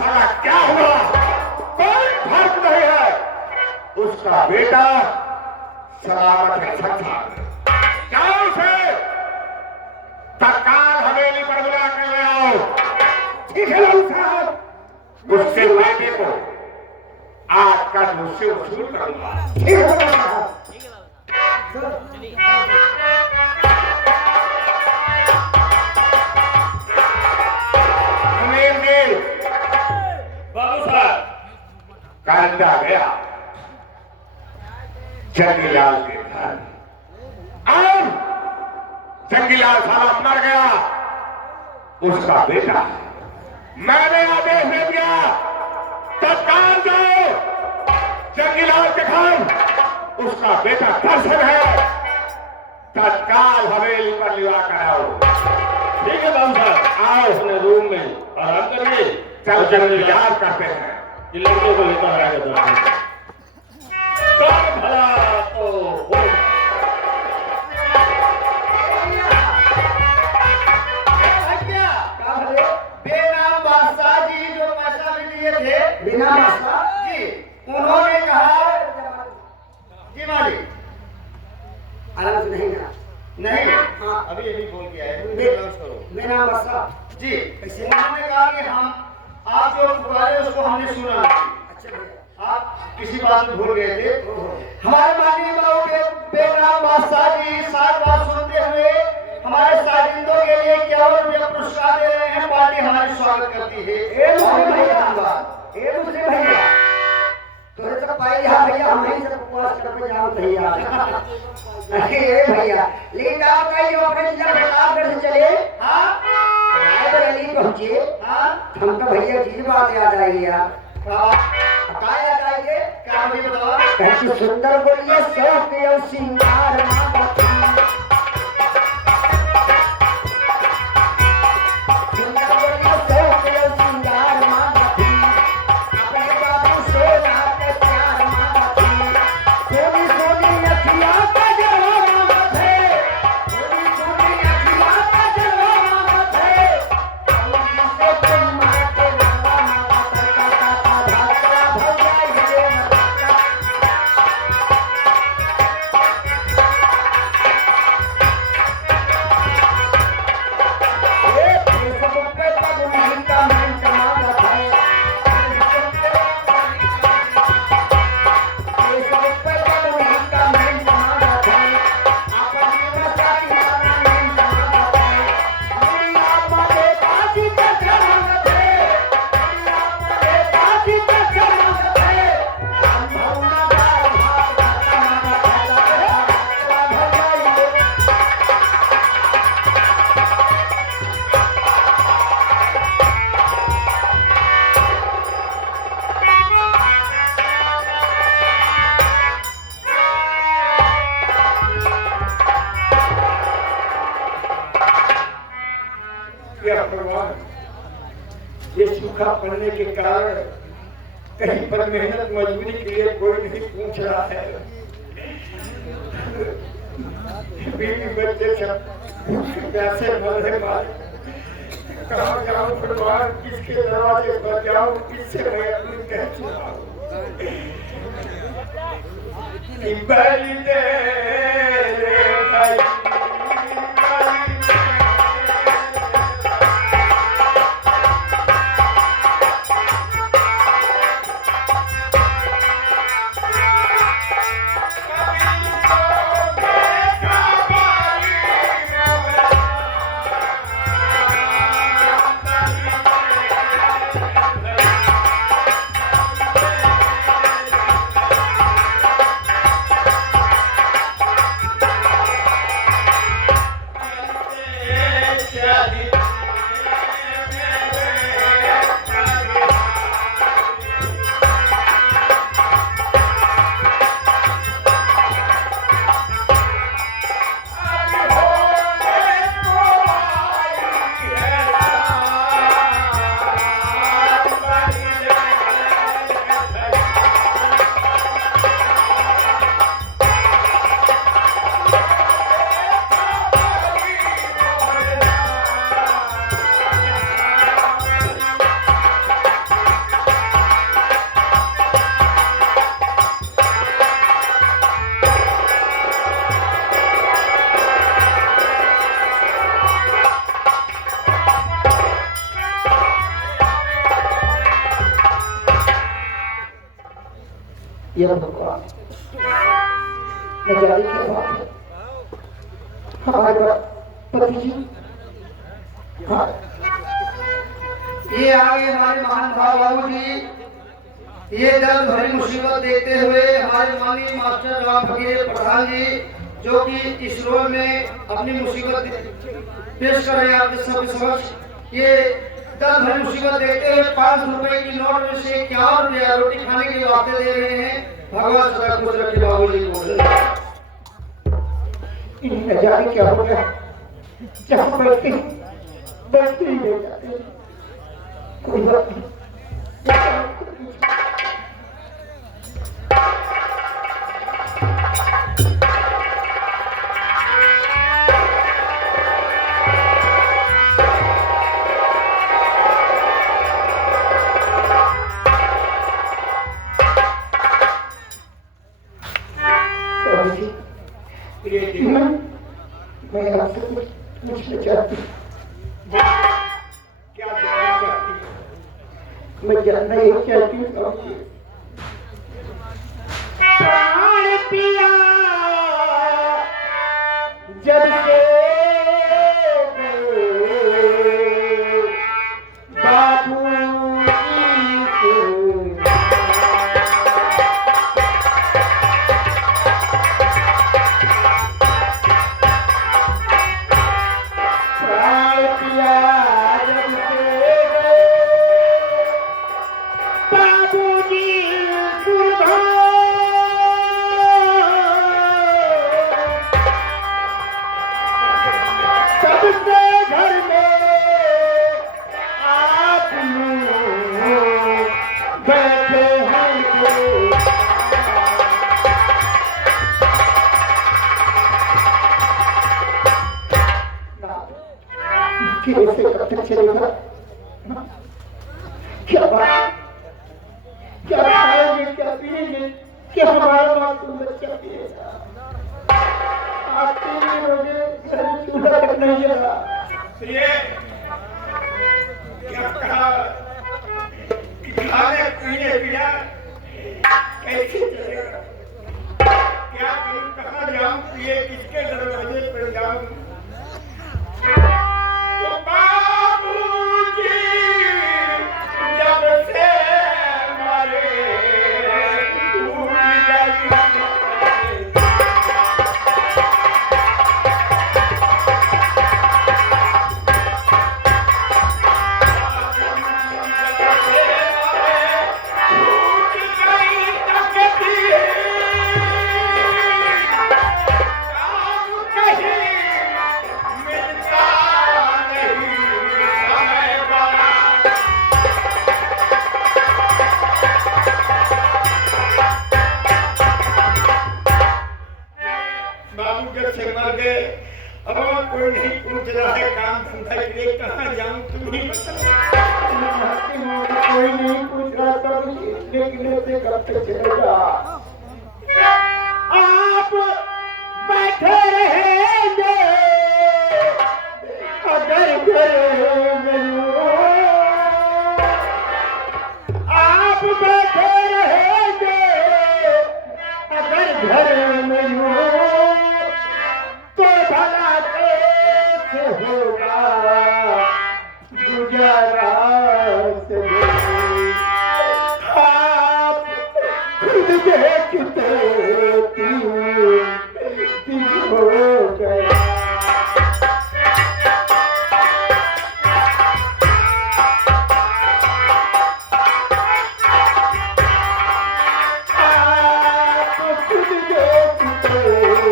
साला क्या हुआ, कोई फर्क नहीं है। उसका बेटा सलामत है संसार। जाओ उसे तत्काल हवेली पर बुला कर ले आओ। ठीक है लालू साहब, उसके बेटे को आज का मुझसे वसूल करूंगा। ठीक है साहब। बाबू साहब कांदा गया जंगीलाल के घर। अब जंगीलाल साला मर गया, उसका बेटा। मैंने आदेश दे दिया तत्काल जाओ जंगीलाल के घर, उसका बेटा दर्शन है, तत्काल हवेली पर लिवा कराओ। ठीक है बाबू साहब, आओ अपने रूम में आराम करिए। चल जंगीलाल करते हैं, इन लड़कों को लेकर आएगा दर्शन। कर भला तो हो। बेनाम बादशाह जी जो पैसा भी दिए थे, बिना मसला जी उन्होंने कहा जी मालिक आराम से नहीं ना। नहीं। हाँ। अभी यही बोल के आए बे- करो बिना मसला जी। उन्होंने कहा कि हम आप जो पुकारे उसको हमने सुना नहीं। अच्छा भैया। आप किसी बात में भूल गए थे। हमारे माननीय बाबू के बेनाम बादशाह जी सारी बात सुनते हुए हमारे साजिंदों के लिए 51 रुपया पुरस्कार दे रहे हैं। पार्टी हमारी स्वागत करती है। ए दूसरे भैया, ए दूसरे भैया, तोरे तो पाई हा भैया, हम ही सब उपवास कर पे जाओ भैया। ए भैया, लेकिन आप कहीं अपने जिला प्रतापगढ़ से चले, हाँ रायबरेली पहुंचे, हाँ हमका भैया चीज बात याद आई यार। हाँ का याद आई के? क्या मुझे बताओ। कहती सुंदर बोलिए शौक और सिंगार मांगती। सुंदर बोलिए शौक और सिंगार मांगती। अपने बाबू से रात प्यार मांगती। सोनी सोनी अखियां का जवाब मांगते। सोनी सोनी अखियां का जवाब मांगते। सोनी से तुम मांगते नावा मांगते का धारा भैया ये मत। क्या भगवान, ये सूखा पड़ने के कारण कहीं पर मेहनत मजदूरी के लिए कोई नहीं पूछ रहा है। बीवी बच्चे सब प्यासे मर रहे मारे। कहाँ जाऊँ भगवान, किसके दरवाजे पर जाऊँ, किससे मैं अपनी कह सुनाऊँ। बैली दे रे भाई, ये भगवान न जाने क्या बात है। हमारे पति जी, हाँ, ये आगे हमारे महान बाबू जी, ये दर्द भरी मुसीबत देखते हुए हमारे माननीय मास्टर राम फकीर प्रधान जी, जो कि इस रोल में अपनी मुसीबत पेश कर रहे हैं आपके सबके समक्ष। ये दर्द भरी मुसीबत देखते हुए 500 रुपए की नोट में से 51 रुपया रोटी खाने के वास्ते दे रहे हैं। भगवान सदा खुश रखे बाबू जी को। इन्हें जाने क्या हो गया, जहाँ बैठते ही रह जाते हैं। कोई बात नहीं, मैं आपसे पूछना चाहती हूँ, क्या जानना चाहती हूँ? मैं जानना ये चाहती हूँ प्राण पिया जब से बाबू चलेगा, क्या बात, क्या खाएंगे, क्या पिएंगे, क्या हमारा मासूम बच्चा पिएगा। आज 3 बजे घर में चूल्हा तक नहीं जला। क्या कहा कि खाने पीने बिना कैसे चलेगा? क्या करूं, कहाँ जाऊं, पिए किसके दरवाजे पर जाऊं? अब कोई नहीं पूछ रहा है काम धंधा के लिए, कहाँ जाऊं तुम ही कोई नहीं पूछ रहा था, निकले से कब तक चलेगा? आप बैठे रहेंगे अगर घर में, आप बैठे रहेंगे अगर घर में गुजारा से आप खुद देखते हो गया। आप खुद देखते हो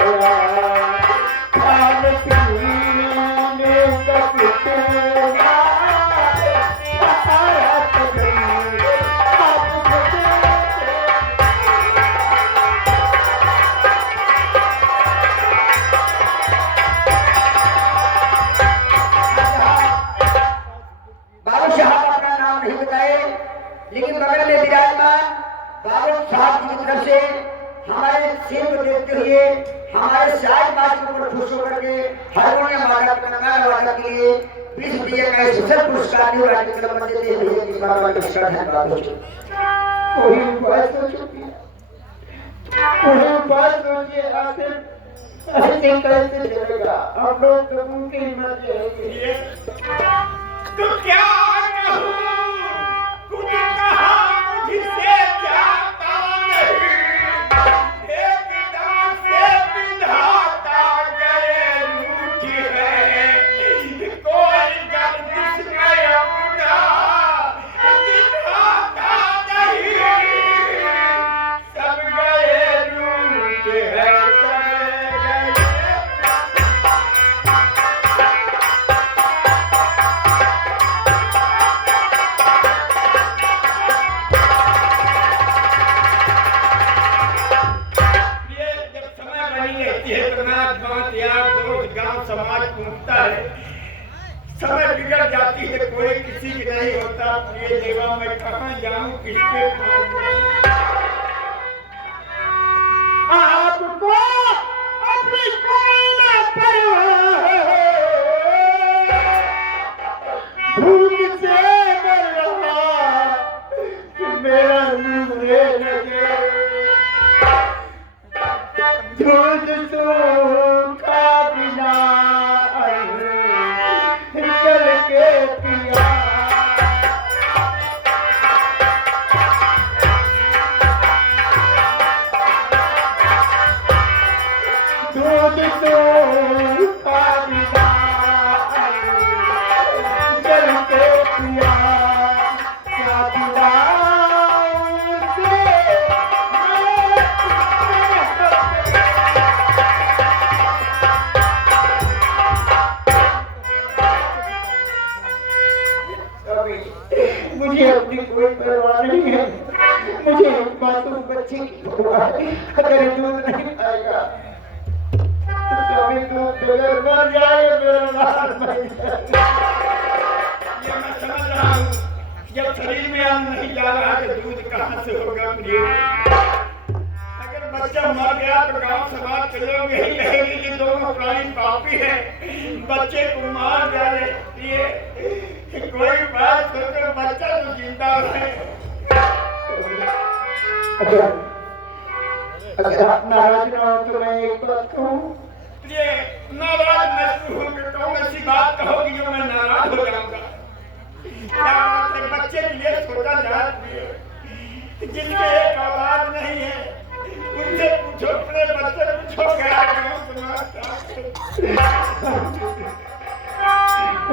गया। लेकिन बगल में विराजमान बाबू साहब की तरफ से हमारे सिर को देखते हुए हमारे साज बाज को खुश होकर के हारमोनियम वादक के लिए 20 रुपये का स्पेशल पुरस्कार न्यू राइटिंग क्लब में देते हैं कि बाबा के पुरस्कार धन्यवाद हो कोई बात सोचिए, कोई बात सोचिए, आखिर ऐसे कैसे चलेगा? हम लोग तो मुमकिन न जाएंगे। तो क्या कहूँ, कुछ कहा मुझसे जाता नहीं, एकदम से विधाता गए रूठ है, कोई गर्दिश में अपना दिखाता नहीं, सब गए रूठ है, समाज टूटता है, समय बिगड़ जाती है, कोई किसी की नहीं होता। प्रिय देवा, मैं कहाँ जाऊँ, किसके आपको अपनी कोई न परवाह, भूख से मर रहा मेरा मुझे लगे, दूध सूखा बिना चल के पिया, दूध सूखा बिना चल के पिया, क्या मुझे अपनी कोई परवाह नहीं है, मुझे मासूम बच्चे की परवाह है। अगर दूध नहीं खाएगा तो कभी दूध बगैर मर जाए, मेरा लाल बन जाए। ये मैं समझ रहा हूँ, जब शरीर में अन्न नहीं जा रहा तो दूध कहाँ से होगा मुझे? अगर बच्चा मर गया तो गांव समाज के लोग यही कहेंगे कि दोनों प्राणी पापी हैं, बच्चे को मार डाले। कोई बात सोचो, बच्चा तो जिंदा है। अगर आप नाराज ना हो तो मैं एक बात कहूँ। ये नाराज मैं कहूँ, ऐसी बात कहोगी जो मैं नाराज हो जाऊंगा। क्या बात है, बच्चे के लिए छोटा जात जिनके एक औलाद नहीं है, उनसे पूछो, अपने बच्चे पूछो क्या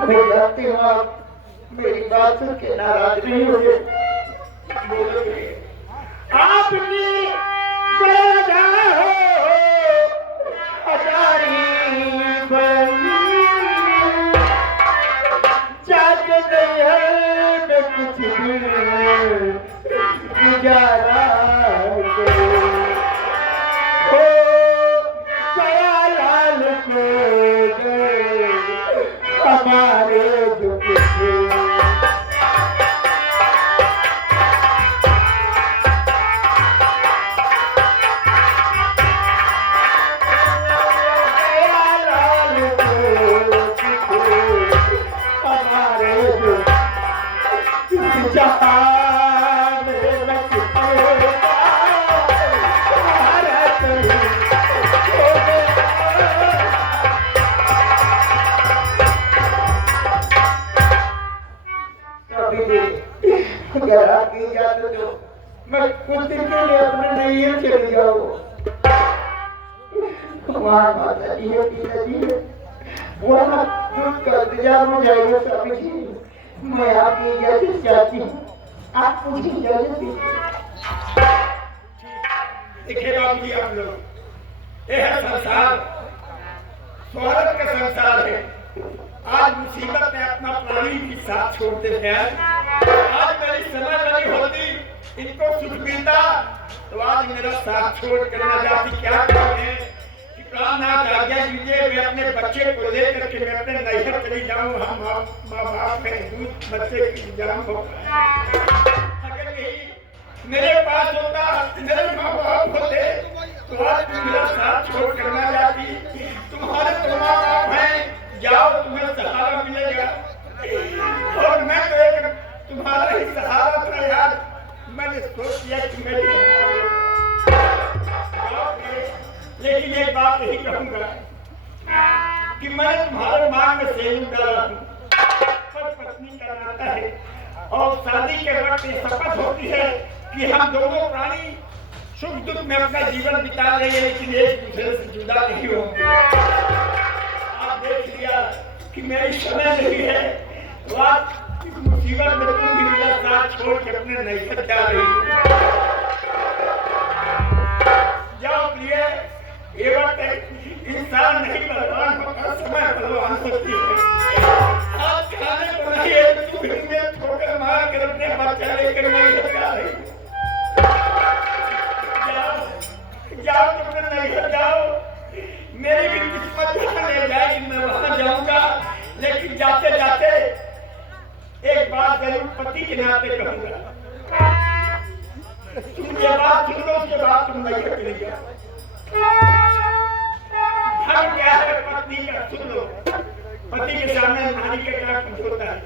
मैं जानती हूँ आप मेरी बात सुन के नाराज नहीं होंगे। आपकी जगह हो हजारी बनी, जाके में कुछ भी गुजारा हो लाल को हमारे जो अगर आपकी इजाजत हो मैं कुछ दिन के लिए अपने नैयर चले जाऊँ, वहाँ माता जी है, पिता जी है, वहाँ दूध का इंतजार हो जाएगा। स्वामी जी, मैं आपकी इजाजत चाहती हूँ, आप मुझे इजाजत दीजिए। देखिए बाबू जी, आप लोग ये है संसार, स्वागत का संसार है। आज मुसीबत में अपना प्राणी भी साथ छोड़ते हैं। आज मेरी समय बनी होती, इनको सुख मिलता तो आज मेरा साथ छोड़ कर न जाती। क्या करें कि प्राणनाथ आज्ञा दीजिए, मैं अपने बच्चे को लेकर के मैं अपने नैहर चली जाऊँ। हम माँ बाप में दूध बच्चे की इंतजाम हो। अगर यही मेरे पास होता, मेरे माँ बाप होते तो आज मेरा साथ छोड़ कर न जाती। तुम्हारे तो माँ बाप हैं, जाओ, तुम्हें सहारा मिलेगा। हर मांग में सेनुर डाला हूँ, पर पत्नी का नाता है और शादी के वक्त ये शपथ होती है कि हम दोनों प्राणी सुख दुख में अपना जीवन बिता रहे हैं, लेकिन एक दूसरे से जुदा नहीं होंगे। आप देख लिया कि मेरी समय नहीं है, तो आप इस मुसीबत में तुम भी मेरा साथ छोड़ के अपने नैहर जा रही हो। जाओ प्रिय, ये वक्त इंसान नहीं बलवान होता, समय बलवान होती है। आप खाने को नहीं है, तुम में ठोकर मार कर अपने बच्चा लेकर नैहर जा रही हो। जाओ तुमने नहीं जाओ, मेरी भी किस्मत जहाँ ले जाएगी मैं वहां जाऊंगा, लेकिन जाते जाते एक बात जरूर पति के नाते कहूंगा। तुम ये बात सुन लो, उसके बाद तुम नहीं चली जाओ। धर्म क्या है पत्नी का सुन लो। पति के सामने नारी का क्या कुछ होता है।